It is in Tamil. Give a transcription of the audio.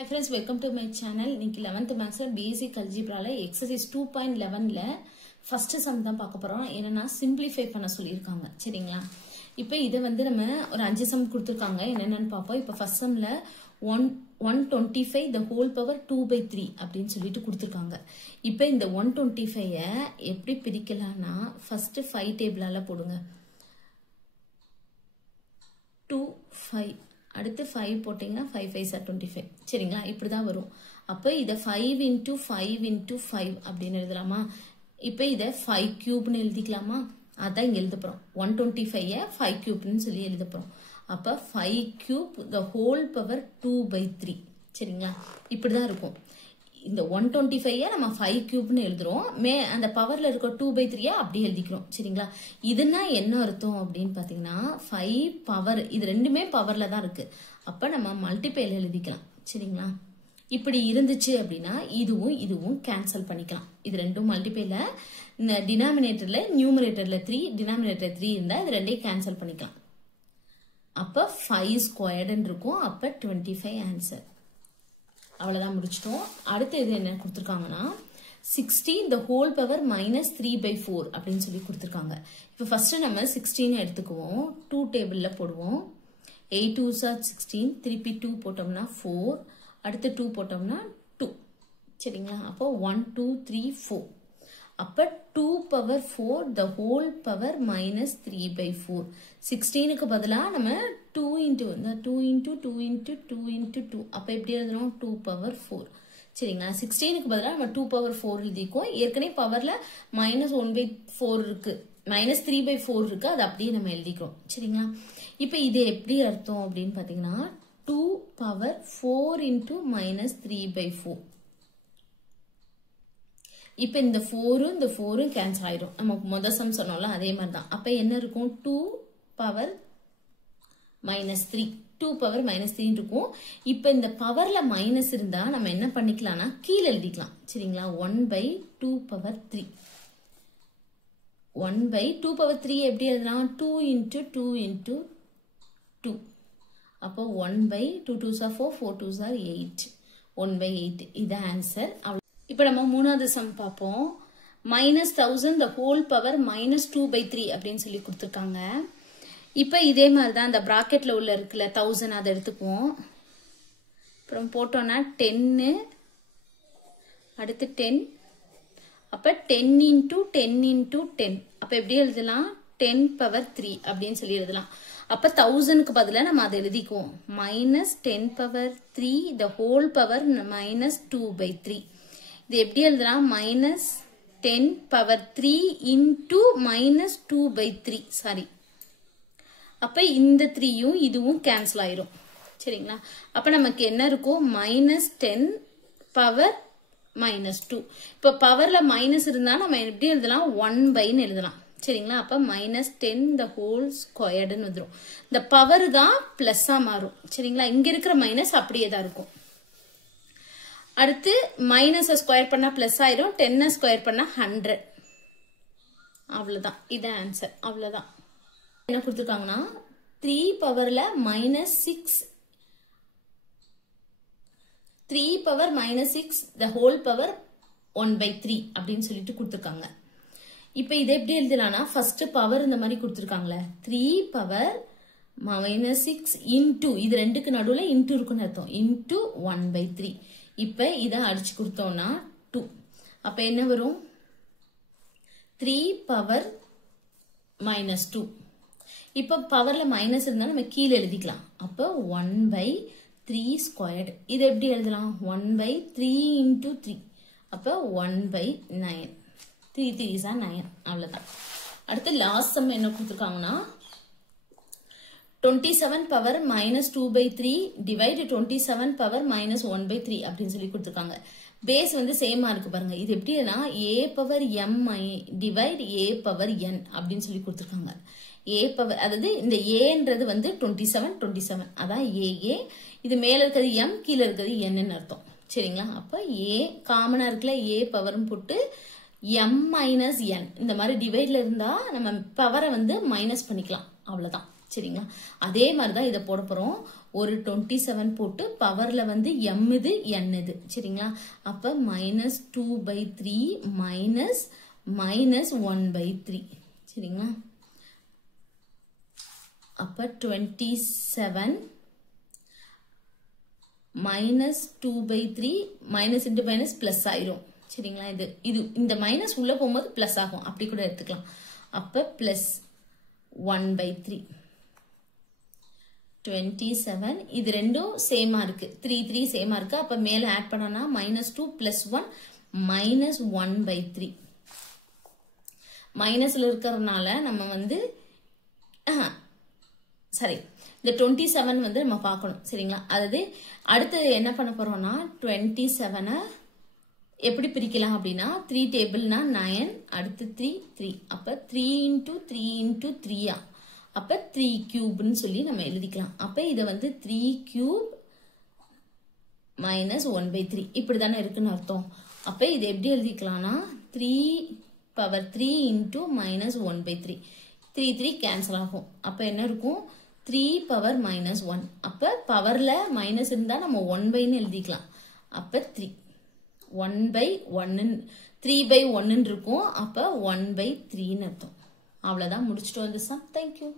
Hi friends, welcome to my channel. இன்னைக்கு 11th maths basic algebra exercise 2.11 first sum தான் பார்க்க போறோம். என்னன்னா simplify பண்ண சொல்லிருக்காங்க. சரிங்களா? இப்போ இத வந்து நம்ம ஒரு 5 sum கொடுத்திருக்காங்க. என்னன்னு பாப்போம். இப்போ first sumல 125 the whole power 2/3 அப்படினு சொல்லிட்டு கொடுத்திருக்காங்க. இப்போ இந்த 125 எப்படி பிரிக்கலாம்னா first 5 டேபிளால போடுங்க. 2 5 அடுத்து 5 போட்டீங்கன்னா 5 5s are 25 சரிங்களா இப்படிதான் வரும் அப்ப இத 5 into 5 into 5 அப்படினு எழுதலாமா இப்போ இத 5 cube னு எழுதிக்கலாமா அதான் இங்க எழுத போறோம் 125 5 cube னு சொல்லி எழுத போறோம் அப்ப 5 cube the whole power 2/3 சரிங்களா இப்படிதான் இருக்கும் இந்த 125 நம்ம 5 cube னு எழுதுறோம் அந்த பவர்ல இருக்க 2/3 அப்படி எழுதிக்கிறோம் சரிங்களா இதுனா என்ன அர்த்தம் அப்படினு பாத்தீங்கன்னா 5 பவர் இது ரெண்டுமே பவர்ல தான் இருக்கு அப்ப நம்ம மல்டிப்ளைல எழுதிக்கலாம் சரிங்களா இப்படி இருந்துச்சு அப்படினா இதுவும் கேன்சல் பண்ணிக்கலாம் இது ரெண்டும் மல்டிப்ளைல டினாமினேட்டர்ல நியூமரேட்டர்ல 3 டினாமினேட்டர் 3 இருந்தா இது ரெண்டையும் கேன்சல் பண்ணிக்கலாம் அப்ப 5 ஸ்கொயர்ட் ன்னு இருக்கும் அப்ப 25 ஆன்சர் அவ்வளவுதான் முடிச்சிட்டோம் அடுத்து இது என்ன கொடுத்திருக்காங்கன்னா 16 the whole power minus 3/4 அப்படினு சொல்லி கொடுத்திருக்காங்க இப்போ ஃபர்ஸ்ட் நம்ம 16 எடுத்துக்குவோம் 2 டேபிள்ல போடுவோம் 8 2s are 16 திருப்பி 2 போட்டோம்னா 4 அடுத்து 2 போட்டோம்னா 2 சரிங்களா அப்போ 1 2 3 4 அப்ப 2 power 4 the whole power minus 3/4 16 க்கு பதிலா நம்ம 2 into 2 into 2 into 2 into 2 அப்ப எப்படி எழுதணும் 2 power 4 சரிங்களா 16 க்கு பதிலா நம்ம 2 power 4 எழுதிக்கோம் ஏற்கனவே பவர்ல -1/4 இருக்கு -3/4 இருக்கு அது அப்படியே நம்ம எழுதிக்கிறோம் சரிங்களா இப்போ இது எப்படி அர்த்தம் அப்படினு பாத்தீங்கன்னா 2 power 4 into -3/4 இப்போ இந்த 4 கேன்சல் ஆயிடும் நமக்கு முதல் சம் சொன்னோம்ல அதே மாதிரி தான் அப்ப என்ன இருக்கும் 2 பவர் -3 2 பவர் -3 இருக்கும் இப்போ இந்த பவர்ல மைனஸ் இருந்தா நம்ம என்ன பண்ணிக்கலாம்னா கீழ எழுதிக்கலாம் சரிங்களா 1/2 பவர் 3 1/2 பவர் 3 எப்படி எழுதலாம் 2 into 2 into 2 அப்போ 1/2 2s are 4 4 2s are 8 1/8 இது ஆன்சர் இப்போ நம்ம மூணாவது சம் பாப்போம் -1000 the whole power -2/3 அப்படினு சொல்லி கொடுத்திருக்காங்க இப்போ இதே மாதிரி தான் அந்த பிராக்கெட்ல உள்ள இருக்குல 1000 அதை எடுத்துக்குவோம் அப்புறம் போட்டோம்னா 10 அடுத்து 10 அப்ப 10 into 10 into 10 அப்ப எப்படி எழுதலாம் 10 power 3 அப்படினு சொல்லி எழுதலாம் அப்ப 1000 க்கு பதிலா நம்ம அதை எழுதிக்குவோம் -10 power 3 the whole power -2/3 இது எப்படி எழுதலாம் -10 power 3 into -2/3 சாரி அப்ப இந்த 3யும் இதுவும் கேன்சல் ஆயிரும் சரிங்களா அப்ப நமக்கு என்ன இருக்கும் -10 power -2 இப்ப பவர்ல மைனஸ் இருந்தா நம்ம எப்படி எழுதலாம் 1/ன்னு எழுதலாம் சரிங்களா அப்ப -10 the whole squared ன்னு வந்துரும் இந்த பவர் தான் பிளஸ்ஸா மாறும் சரிங்களா இங்க இருக்கிற மைனஸ் அப்படியே தான் இருக்கும் அடுத்து மைனஸ் ஸ்கொயர் பண்ணா பிளஸ் ஆயிரும் 10 ஸ்கொயர் பண்ணா 100 அவ்வளவுதான் இது ஆன்சர் அவ்வளவுதான் என்ன கொடுத்திருக்காங்கன்னா 3 பவர்ல -3 பவர் -6 the whole power 1/3 அப்படின்னு சொல்லிட்டு கொடுத்திருக்காங்க இப்போ இதை எப்படி எழுதலாம்னா ஃபர்ஸ்ட் பவர் இந்த மாதிரி கொடுத்திருக்காங்களே 3 பவர் -6 into இது ரெண்டுக்கு நடுவுல இன்டு இருக்குன்னு அர்த்தம் into 1/3 இப்ப இத அடிச்சு கொடுத்தோம்னா 2 அப்ப என்ன வரும் 3 பவர் -2 இப்ப பவர்ல மைனஸ் இருந்தா நம்ம கீழ எழுதிக்கலாம் அப்ப 1/3 ஸ்கொயர்ட் இது எப்படி எழுதலாம் 1/3 into 3 அப்ப 1/9 3 3s are 9 அவ்வளவுதான் அடுத்து லாஸ்ட் சம் என்ன கொடுத்திருக்காங்கன்னா 27 power -2/3 divide 27 power -1/3 அப்படின்னு சொல்லி கொடுத்திருக்காங்க பேஸ் வந்து சேமா இருக்கு பாருங்க இது எப்படின்னா a power m divide a power n அப்படின்னு சொல்லி கொடுத்திருக்காங்க a power அதாவது இந்த aன்றது வந்து 27 அதான் a இது மேல இருக்கிறது m கீழ இருக்கிறது n ன்னு அர்த்தம் சரிங்களா அப்ப a காமனா இருக்குல a பவர்னு போட்டு m - n இந்த மாதிரி டிவைட்ல இருந்தா நம்ம பவரை வந்து மைனஸ் பண்ணிக்கலாம் அவ்வளவுதான் சரிங்களா அதே மாதிரி தான் இதை போட போறோம் ஒரு 27 போட்டு பவர்ல வந்து m இது n இது சரிங்களா அப்ப -2/3 -1/3 சரிங்களா அப்ப 27 -2/3 மைனஸ் இன்டு மைனஸ் பிளஸ் ஆயிரும் சரிங்களா இது இந்த மைனஸ் உள்ள போகும்போது பிளஸ் ஆகும் அப்படி கூட எடுத்துக்கலாம் அப்ப பிளஸ் 1/3 27 இது ரெண்டும் சேமா இருக்கு 3 சேமா இருக்கு அப்ப மேல ஆட் பண்ணனா -2 + 1 -1/3 மைனஸ்ல இருக்கறனால நம்ம வந்து சரி இந்த 27 வந்து நம்ம பார்க்கணும் சரிங்களா அதாவது அடுத்து என்ன பண்ண போறோம்னா 27 எப்படி பிரிக்கலாம் அப்படினா 3 டேபிள்னா 9 அடுத்து 3 அப்ப 3 * 3 * 3 அப்ப 3 கியூப்னு சொல்லி நம்ம எழுதிக்கலாம் அப்ப இத வந்து 3 கியூப் -1/3 இப்படி தான இருக்குன்னு அர்த்தம் அப்ப இது எப்படி எழுதிக்கலாம்னா 3 பவர் 3 * -1/3 3 கேன்சல் ஆகும் அப்ப என்ன இருக்கும் 3 பவர் -1 அப்ப பவர்ல மைனஸ் இருந்தா நம்ம 1/ன்னு எழுதிக்கலாம் அப்ப 3 1/1 3/1 இருக்கும் அப்ப 1/3 ன்னு அர்த்தம் அவ்வளவுதான் முடிச்சிட்டோம் இந்த சம். Thank you.